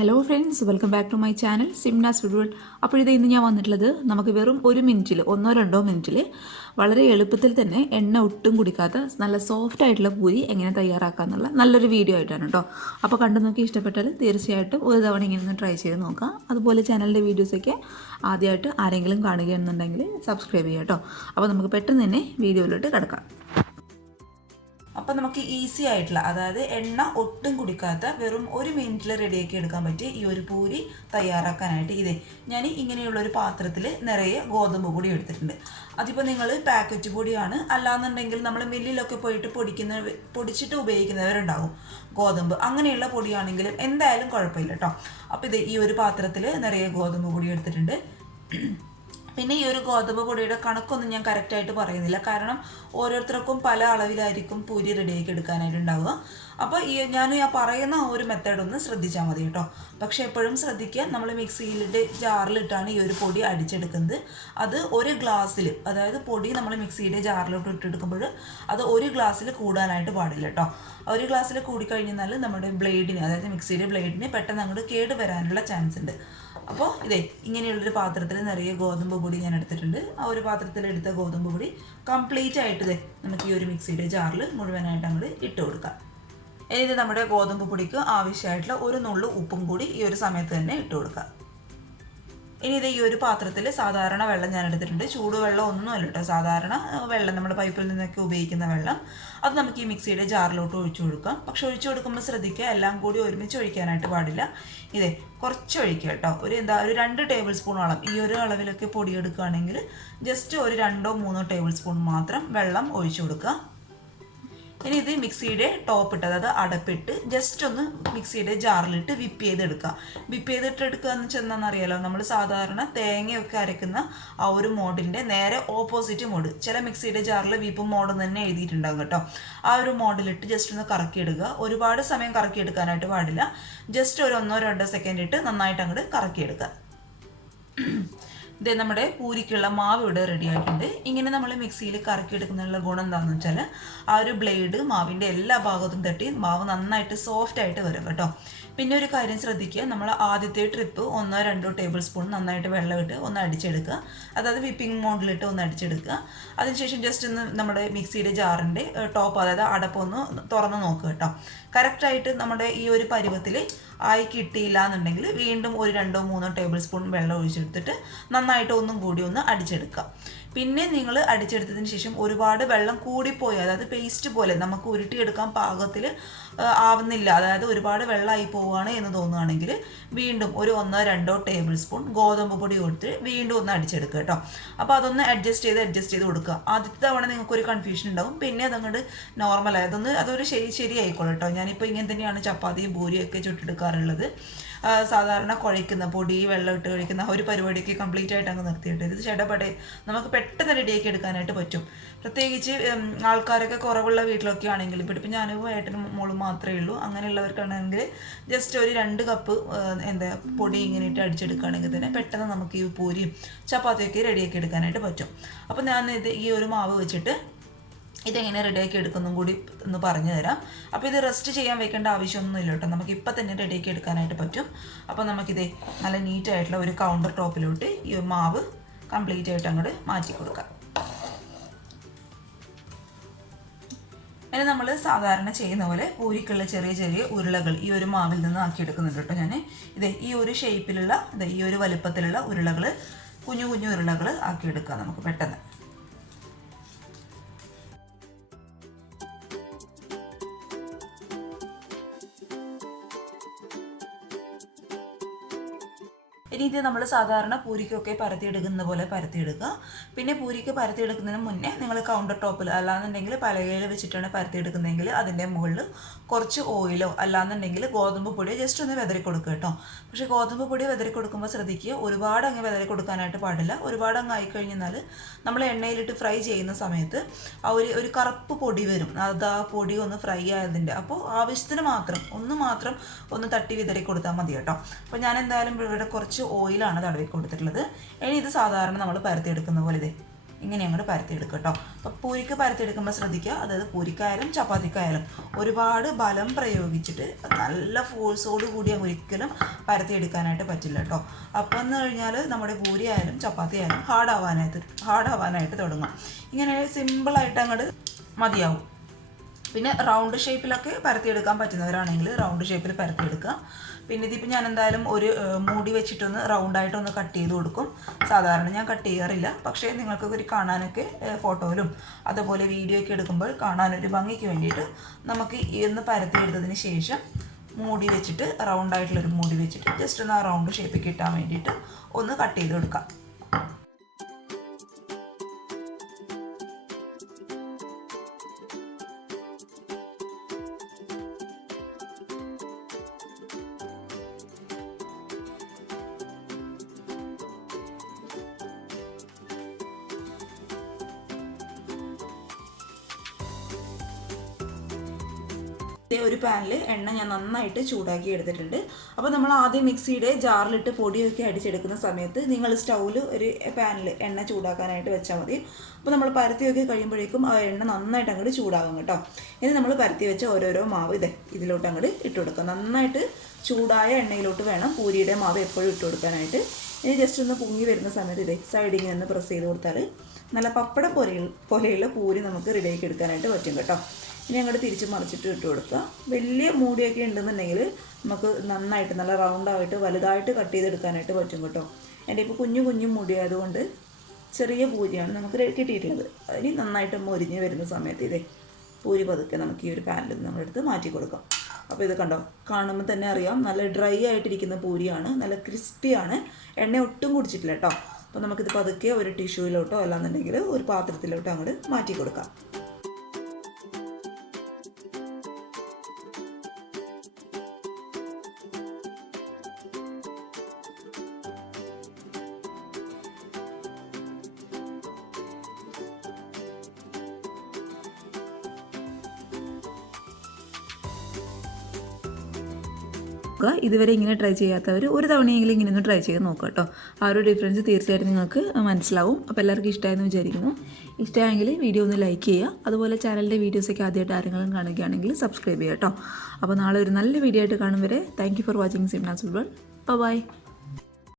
Hello friends, welcome back to my channel Simnas food world. അപ്പോഴിത് ഇന്ന് ഞാൻ വന്നിട്ടുള്ളത് നമുക്ക് വെറും 1 മിനിറ്റിൽ 1-2 മിനിറ്റിൽ വളരെ എളുപ്പത്തിൽ തന്നെ എണ്ണ ഒട്ടും കുടിക്കാത്ത നല്ല സോഫ്റ്റ് ആയിട്ടുള്ള പൂരി എങ്ങനെ തയ്യാറാക്കാമെന്നുള്ള നല്ലൊരു വീഡിയോ ആയിട്ടാണ് കേട്ടോ. അപ്പോൾ കണ്ടു നോക്കി ഇഷ്ടപ്പെട്ടാൽ തീർച്ചയായിട്ടും ഒരു തവണ ഇങ്ങനെ ഒന്ന് ട്രൈ ചെയ്ത് നോക്കാം. അതുപോലെ ചാനലിൻ്റെ വീഡിയോസൊക്കെ ആദ്യമായിട്ട് ആരെങ്കിലും കാണുകയാണെന്നുണ്ടെങ്കിൽ സബ്സ്ക്രൈബ് ചെയ്യാം കേട്ടോ. അപ്പോൾ നമുക്ക് പെട്ടെന്ന് തന്നെ വീഡിയോയിലോട്ട് കിടക്കാം. അപ്പോൾ നമുക്ക് ഈസി ആയിട്ടുള്ള, അതായത് എണ്ണ ഒട്ടും കുടിക്കാത്ത വെറും 1 മിനിറ്റിൽ റെഡിയാക്കി എടുക്കാൻ പറ്റിയ ഈ ഒരു പൂരി തയ്യാറാക്കാനായിട്ട് ഞാൻ ഇങ്ങനെയുള്ളൊരു പാത്രത്തിൽ നിറയെ ഗോതമ്പ് പൊടി എടുത്തിട്ടുണ്ട്. അതിപ്പോൾ നിങ്ങൾ പാക്കറ്റ് പൊടിയാണ്, അല്ലാന്നുണ്ടെങ്കിൽ നമ്മൾ മില്ലിലൊക്കെ പോയിട്ട് പൊടിച്ചിട്ട് ഉപയോഗിക്കുന്നവരുണ്ടാകും. ഗോതമ്പ് അങ്ങനെയുള്ള പൊടിയാണെങ്കിലും എന്തായാലും കുഴപ്പമില്ല കേട്ടോ. അപ്പോൾ ഈ ഒരു പാത്രത്തിൽ നിറയെ ഗോതമ്പ് പൊടി എടുത്തിട്ടുണ്ട്. പിന്നെ ഈ ഒരു ഗോതമ്പ് പൊടിയുടെ കണക്കൊന്നും ഞാൻ കറക്റ്റായിട്ട് പറയുന്നില്ല, കാരണം ഓരോരുത്തർക്കും പല അളവിലായിരിക്കും പൂരി റെഡിയാക്കി എടുക്കാനായിട്ട് ഉണ്ടാവുക. അപ്പോൾ ഞാൻ പറയുന്ന ഒരു മെത്തേഡ് ഒന്ന് ശ്രദ്ധിച്ചാൽ മതി കേട്ടോ. പക്ഷേ എപ്പോഴും ശ്രദ്ധിക്കുക, നമ്മൾ മിക്സിയിലിട്ട് ജാറിലിട്ടാണ് ഈ ഒരു പൊടി അടിച്ചെടുക്കുന്നത്. അത് ഒരു ഗ്ലാസ്സിൽ, അതായത് പൊടി നമ്മൾ മിക്സിയുടെ ജാറിലോട്ട് ഇട്ടെടുക്കുമ്പോൾ അത് ഒരു ഗ്ലാസ്സിൽ കൂടാനായിട്ട് പാടില്ല കേട്ടോ. ഒരു ഗ്ലാസ്സിൽ കൂടിക്കഴിഞ്ഞാൽ നമ്മുടെ ബ്ലേഡിന്, അതായത് മിക്സിയുടെ ബ്ലേഡിന് പെട്ടെന്ന് അങ്ങോട്ട് കേട് വരാനുള്ള ചാൻസ് ഉണ്ട്. അപ്പോൾ ഇങ്ങനെയുള്ളൊരു പാത്രത്തിൽ നിറയെ ഗോതമ്പ് പൊടി ഞാൻ എടുത്തിട്ടുണ്ട്. ആ ഒരു പാത്രത്തിൽ എടുത്ത ഗോതമ്പ് പൊടി കംപ്ലീറ്റ് ആയിട്ട് നമുക്ക് ഈ ഒരു മിക്സിയുടെ ജാറിൽ മുഴുവനായിട്ട് അങ്ങോട്ട് ഇട്ട് കൊടുക്കാം. ഇനി ഇത് നമ്മുടെ ഗോതമ്പ് പൊടിക്ക് ആവശ്യമായിട്ടുള്ള ഒരു നുള്ളു ഉപ്പും കൂടി ഈ ഒരു സമയത്ത് തന്നെ ഇട്ട് കൊടുക്കാം. ഇനി ഈ ഒരു പാത്രത്തിൽ സാധാരണ വെള്ളം ഞാൻ എടുത്തിട്ടുണ്ട്. ചൂടുവെള്ളം ഒന്നുമല്ല കേട്ടോ, സാധാരണ വെള്ളം, നമ്മുടെ പൈപ്പിൽ നിന്നൊക്കെ ഉപയോഗിക്കുന്ന വെള്ളം. അത് നമുക്ക് ഈ മിക്സിയുടെ ജാറിലോട്ട് ഒഴിച്ചു കൊടുക്കാം. പക്ഷെ ഒഴിച്ചു കൊടുക്കുമ്പോൾ ശ്രദ്ധിക്കുക, എല്ലാം കൂടി ഒരുമിച്ച് ഒഴിക്കാനായിട്ട് പാടില്ല. കുറച്ച് ഒഴിക്കുക കേട്ടോ. ഒരു 2 ടേബിൾ സ്പൂണോളം, ഈ ഒരു അളവിലൊക്കെ പൊടി എടുക്കുകയാണെങ്കിൽ ജസ്റ്റ് ഒരു 2-3 ടേബിൾ സ്പൂൺ മാത്രം വെള്ളം ഒഴിച്ചു കൊടുക്കുക. ഇനി ഇത് മിക്സിയുടെ ടോപ്പിട്ട്, അതായത് അടപ്പിട്ട് ജസ്റ്റ് ഒന്ന് മിക്സിയുടെ ജാറിലിട്ട് വിപ്പ് ചെയ്തെടുക്കുക. വിപ്പ് ചെയ്തിട്ട് എടുക്കുക എന്ന് വെച്ചാൽ എന്താണെന്നറിയാലോ, നമ്മൾ സാധാരണ തേങ്ങയൊക്കെ അരയ്ക്കുന്ന ആ ഒരു മോഡിൻ്റെ നേരെ ഓപ്പോസിറ്റ് മോഡ്. ചില മിക്സിയുടെ ജാറിൽ വിപ്പ് മോഡ് തന്നെ എഴുതിയിട്ടുണ്ടാകും കേട്ടോ. ആ ഒരു മോഡിലിട്ട് ജസ്റ്റ് ഒന്ന് കറക്കിയെടുക്കുക. ഒരുപാട് സമയം കറക്കിയെടുക്കാനായിട്ട് പാടില്ല. ജസ്റ്റ് ഒരു 1-2 സെക്കൻഡ് ഇട്ട് നന്നായിട്ട് അങ്ങോട്ട് കറക്കിയെടുക്കുക. നമ്മുടെ പൂരിക്കുള്ള മാവ് ഇവിടെ റെഡി ആയിട്ടുണ്ട്. ഇങ്ങനെ നമ്മൾ മിക്സിയിൽ കറക്കി എടുക്കുന്നതിനുള്ള ഗുണം എന്താണെന്ന് വെച്ചാൽ, ആ ഒരു ബ്ലേഡ് മാവിൻ്റെ എല്ലാ ഭാഗത്തും തട്ടി മാവ് നന്നായിട്ട് സോഫ്റ്റ് ആയിട്ട് വരും കേട്ടോ. പിന്നെ ഒരു കാര്യം ശ്രദ്ധിക്കുക, നമ്മൾ ആദ്യത്തെ ട്രിപ്പ് 1-2 ടേബിൾ സ്പൂൺ നന്നായിട്ട് വെള്ളമിട്ട് ഒന്ന് അടിച്ചെടുക്കുക. അതായത് വിപ്പിംഗ് മോഡിലിട്ട് ഒന്ന് അടിച്ചെടുക്കുക. അതിനുശേഷം ജസ്റ്റ് ഒന്ന് നമ്മുടെ മിക്സിയുടെ ജാറിൻ്റെ ടോപ്പ്, അതായത് അടപ്പൊന്ന് തുറന്ന് നോക്കുക കേട്ടോ. കറക്റ്റായിട്ട് നമ്മുടെ ഈ ഒരു പരുവത്തിൽ ആയി കിട്ടിയില്ല എന്നുണ്ടെങ്കിൽ വീണ്ടും ഒരു 2-3 ടേബിൾ സ്പൂൺ വെള്ളം ഒഴിച്ചെടുത്തിട്ട് നന്നായിട്ട് ഒന്നും കൂടി ഒന്ന് അടിച്ചെടുക്കുക. പിന്നെ നിങ്ങൾ അടിച്ചെടുത്തതിന് ശേഷം ഒരുപാട് വെള്ളം കൂടിപ്പോയി, അതായത് പേസ്റ്റ് പോലെ നമുക്ക് ഉരുട്ടിയെടുക്കാൻ പാകത്തിൽ ആവുന്നില്ല, അതായത് ഒരുപാട് വെള്ളമായി പോവുകയാണ് എന്ന് തോന്നുകയാണെങ്കിൽ വീണ്ടും ഒരു 1-2 ടേബിൾ സ്പൂൺ ഗോതമ്പ് പൊടി കൊടുത്ത് വീണ്ടും ഒന്ന് അടിച്ചെടുക്കുക കേട്ടോ. അപ്പോൾ അതൊന്ന് അഡ്ജസ്റ്റ് ചെയ്ത് കൊടുക്കുക. ആദ്യത്തെ തവണ നിങ്ങൾക്കൊരു കൺഫ്യൂഷൻ ഉണ്ടാവും, പിന്നെ അതങ്ങോട്ട് നോർമലായി അതൊരു ശരിയായിക്കോളൂ കേട്ടോ. ഞാനിപ്പോൾ ഇങ്ങനെ തന്നെയാണ് ചപ്പാത്തിയും പൂരിയൊക്കെ ചുട്ടെടുക്കാറുള്ളത്. സാധാരണ കുഴയ്ക്കുന്ന പൊടി വെള്ളം ഇട്ട് കഴിക്കുന്ന ആ ഒരു പരിപാടിയൊക്കെ കംപ്ലീറ്റ് ആയിട്ട് അങ്ങ് നിർത്തിയിട്ട് ഇത് ചടപടെ നമുക്ക് പെട്ടെന്ന് റെഡിയാക്കി എടുക്കാനായിട്ട് പറ്റും. പ്രത്യേകിച്ച് ആൾക്കാരൊക്കെ കുറവുള്ള വീട്ടിലൊക്കെ ആണെങ്കിലും, ഇപ്പം ഞാനും ഏട്ടനും മോളും മാത്രമേ ഉള്ളൂ, അങ്ങനെയുള്ളവർക്കാണെങ്കിൽ ജസ്റ്റ് ഒരു 2 കപ്പ് പൊടി ഇങ്ങനെ ഇട്ട് അടിച്ചെടുക്കുകയാണെങ്കിൽ തന്നെ പെട്ടെന്ന് നമുക്ക് ഈ പൂരിയും ചപ്പാത്തിയൊക്കെ റെഡിയാക്കി എടുക്കാനായിട്ട് പറ്റും. അപ്പോൾ ഞാൻ ഈ ഒരു മാവ് വെച്ചിട്ട് ഇതെങ്ങനെ റെഡിയാക്കി എടുക്കുന്നതും കൂടി ഒന്ന് പറഞ്ഞു തരാം. അപ്പോൾ ഇത് റെസ്റ്റ് ചെയ്യാൻ വെക്കേണ്ട ആവശ്യമൊന്നുമില്ല കേട്ടോ, നമുക്ക് ഇപ്പം തന്നെ റെഡിയാക്കി എടുക്കാനായിട്ട് പറ്റും. അപ്പോൾ നമുക്കിത് നല്ല നീറ്റായിട്ടുള്ള ഒരു കൗണ്ടർ ടോപ്പിലോട്ട് ഈ മാവ് കംപ്ലീറ്റ് ആയിട്ട് അങ്ങോട്ട് മാറ്റി കൊടുക്കാം. ഇനി നമ്മൾ സാധാരണ ചെയ്യുന്ന പോലെ പൂരിക്കുള്ള ചെറിയ ഉരുളകൾ ഈ ഒരു മാവിൽ നിന്ന് ആക്കിയെടുക്കുന്നുണ്ട് കേട്ടോ. ഞാൻ ഈ ഒരു ഷേപ്പിലുള്ള, ഈ ഒരു വലുപ്പത്തിലുള്ള ഉരുളകൾ, കുഞ്ഞു ഉരുളകൾ ആക്കിയെടുക്കാം നമുക്ക് പെട്ടെന്ന്. ഇനി ഇത് നമ്മൾ സാധാരണ പൂരിക്കൊക്കെ പരത്തിയെടുക്കുന്ന പോലെ പരത്തിയെടുക്കുക. പിന്നെ പൂരിക്ക് പരത്തിയെടുക്കുന്നതിന് മുന്നേ നിങ്ങൾ കൗണ്ടർ ടോപ്പിൽ, അല്ലാന്നുണ്ടെങ്കിൽ പലകയിൽ വെച്ചിട്ടാണ് പരത്തിയെടുക്കുന്നതെങ്കിൽ അതിൻ്റെ മുകളിൽ കുറച്ച് ഓയിലോ അല്ലാന്നുണ്ടെങ്കിൽ ഗോതമ്പ് പൊടിയോ ജസ്റ്റ് ഒന്ന് വെതറി കൊടുക്കുക കേട്ടോ. പക്ഷേ ഗോതമ്പ് പൊടി വെതറി കൊടുക്കുമ്പോൾ ശ്രദ്ധിക്കുക, ഒരുപാട് അങ്ങ് വെതറി കൊടുക്കാനായിട്ട് പാടില്ല. ഒരുപാട് അങ്ങ് ആയിക്കഴിഞ്ഞാൽ നമ്മൾ എണ്ണയിലിട്ട് ഫ്രൈ ചെയ്യുന്ന സമയത്ത് ആ ഒരു കറുപ്പ് പൊടി വരും. അത് ആ പൊടി ഒന്ന് ഫ്രൈ ആയതിൻ്റെ, അപ്പോൾ ആവശ്യത്തിന് മാത്രം ഒന്ന് തട്ടി വിതറി കൊടുത്താൽ മതി കേട്ടോ. അപ്പോൾ ഞാൻ എന്തായാലും ഇവിടെ കുറച്ച് ഓയിലാണ് തടവി കൊടുത്തിട്ടുള്ളത്. ഇനി ഇത് സാധാരണ നമ്മൾ പരത്തിയെടുക്കുന്ന പോലെ ഇങ്ങനെ അങ്ങോട്ട് പരത്തിയെടുക്കുക കേട്ടോ. അപ്പോൾ പൂരിക്ക് പരത്തിയെടുക്കുമ്പോൾ ശ്രദ്ധിക്കുക, അതായത് പൂരിക്കായാലും ചപ്പാത്തിക്കായാലും ഒരുപാട് ബലം പ്രയോഗിച്ചിട്ട് നല്ല ഫോഴ്സോട് കൂടി ഒരിക്കലും പരത്തിയെടുക്കാനായിട്ട് പറ്റില്ല കേട്ടോ. അപ്പോൾ എന്ന് കഴിഞ്ഞാൽ നമ്മുടെ പൂരി ആയാലും ചപ്പാത്തി ആയാലും ഹാർഡാവാനായിട്ട് തുടങ്ങും. ഇങ്ങനെ സിമ്പിളായിട്ട് അങ്ങോട്ട് മതിയാവും. പിന്നെ റൗണ്ട് ഷേപ്പിലൊക്കെ പരത്തിയെടുക്കാൻ പറ്റുന്നവരാണെങ്കിൽ റൗണ്ട് ഷേപ്പിൽ പരത്തിയെടുക്കുക. പിന്നെ ഇതിപ്പോൾ ഞാൻ എന്തായാലും ഒരു മൂടി വെച്ചിട്ടൊന്ന് റൗണ്ടായിട്ടൊന്ന് കട്ട് ചെയ്ത് കൊടുക്കും. സാധാരണ ഞാൻ കട്ട് ചെയ്യാറില്ല, പക്ഷേ നിങ്ങൾക്ക് ഒരു കാണാനൊക്കെ ഫോട്ടോയിലും അതുപോലെ വീഡിയോ ഒക്കെ എടുക്കുമ്പോൾ കാണാനൊരു ഭംഗിക്ക് വേണ്ടിയിട്ട് നമുക്ക് ഒന്ന് പരത്തിയെടുത്തതിന് ശേഷം മൂടി വെച്ചിട്ട് റൗണ്ടായിട്ടുള്ളൊരു മൂടി വെച്ചിട്ട് ജസ്റ്റ് ഒന്ന് ആ റൗണ്ട് ഷേപ്പിൽ കിട്ടാൻ വേണ്ടിയിട്ട് ഒന്ന് കട്ട് ചെയ്ത് കൊടുക്കാം. ഒരു പാനിൽ എണ്ണ ഞാൻ നന്നായിട്ട് ചൂടാക്കി എടുത്തിട്ടുണ്ട്. അപ്പോൾ നമ്മൾ ആദ്യം മിക്സിയുടെ ജാറിലിട്ട് പൊടിയൊക്കെ അടിച്ചെടുക്കുന്ന സമയത്ത് നിങ്ങൾ സ്റ്റൗവിൽ ഒരു പാനിൽ എണ്ണ ചൂടാക്കാനായിട്ട് വെച്ചാൽ മതി. അപ്പോൾ നമ്മൾ പരത്തിയൊക്കെ കഴിയുമ്പോഴേക്കും ആ എണ്ണ നന്നായിട്ട് അങ്ങോട്ട് ചൂടാകും കേട്ടോ. ഇനി നമ്മൾ പരത്തി വെച്ച ഓരോരോ മാവ് ഇതിലോട്ട് അങ്ങോട്ട് ഇട്ട് കൊടുക്കുക. നന്നായിട്ട് ചൂടായ എണ്ണയിലോട്ട് വേണം പൂരിയുടെ മാവ് എപ്പോഴും ഇട്ട് കൊടുക്കാനായിട്ട്. ഇനി ജസ്റ്റ് ഒന്ന് പൊങ്ങി വരുന്ന സമയത്ത് സൈഡിൽ നിന്ന് പ്രസ് ചെയ്ത് കൊടുത്താൽ നല്ല പപ്പട പോലെയുള്ള പൂരി നമുക്ക് റെഡിയാക്കി എടുക്കാനായിട്ട് പറ്റും കേട്ടോ. ഇനി അങ്ങോട്ട് തിരിച്ച് മറിച്ചിട്ട് ഇട്ട് കൊടുക്കുക. വലിയ മൂടിയൊക്കെ ഉണ്ടെന്നുണ്ടെങ്കിൽ നമുക്ക് നന്നായിട്ട് നല്ല റൗണ്ടായിട്ട് വലുതായിട്ട് കട്ട് ചെയ്തെടുക്കാനായിട്ട് പറ്റും കേട്ടോ. എൻ്റെ ഇപ്പോൾ കുഞ്ഞു മൂടിയായതുകൊണ്ട് ചെറിയ പൂരിയാണ് നമുക്ക് കിട്ടിയിട്ടുള്ളത്. അതിന് നന്നായിട്ട് മൊരിഞ്ഞ് വരുന്ന സമയത്ത് പൂരി പതുക്കെ നമുക്ക് ഈ ഒരു പാനിൽ നമ്മളെടുത്ത് മാറ്റി കൊടുക്കാം. അപ്പോൾ ഇത് കണ്ടോ, കാണുമ്പോൾ തന്നെ അറിയാം നല്ല ഡ്രൈ ആയിട്ടിരിക്കുന്ന പൂരിയാണ്, നല്ല ക്രിസ്പിയാണ്, എണ്ണ ഒട്ടും കുടിച്ചിട്ടില്ല കേട്ടോ. അപ്പോൾ നമുക്കിത് പതുക്കെ ഒരു ടിഷ്യൂയിലോട്ടോ അല്ലാന്നുണ്ടെങ്കിൽ ഒരു പാത്രത്തിലോട്ടോ അങ്ങോട്ട് മാറ്റി കൊടുക്കാം. ഇതുവരെ ഇങ്ങനെ ട്രൈ ചെയ്യാത്തവർ ഒരു തവണയെങ്കിലും ഇങ്ങനെ ഒന്ന് ട്രൈ ചെയ്ത് നോക്കുക കേട്ടോ. ആ ഒരു ഡിഫറൻസ് തീർച്ചയായിട്ടും നിങ്ങൾക്ക് മനസ്സിലാവും. അപ്പോൾ എല്ലാവർക്കും ഇഷ്ടമായെന്ന് വിചാരിക്കുന്നു. ഇഷ്ടമായെങ്കിൽ വീഡിയോ ഒന്ന് ലൈക്ക് ചെയ്യുക. അതുപോലെ ചാനലിൻ്റെ വീഡിയോസൊക്കെ ആദ്യമായിട്ട് ആരെങ്കിലും കാണുകയാണെങ്കിൽ സബ്സ്ക്രൈബ് ചെയ്യുക കേട്ടോ. അപ്പോൾ നാളെ ഒരു നല്ല വീഡിയോ ആയിട്ട് കാണും വരെ താങ്ക് യു ഫോർ വാച്ചിങ് സിംനാസ് ഫുട്ബോൾ. ബൈ.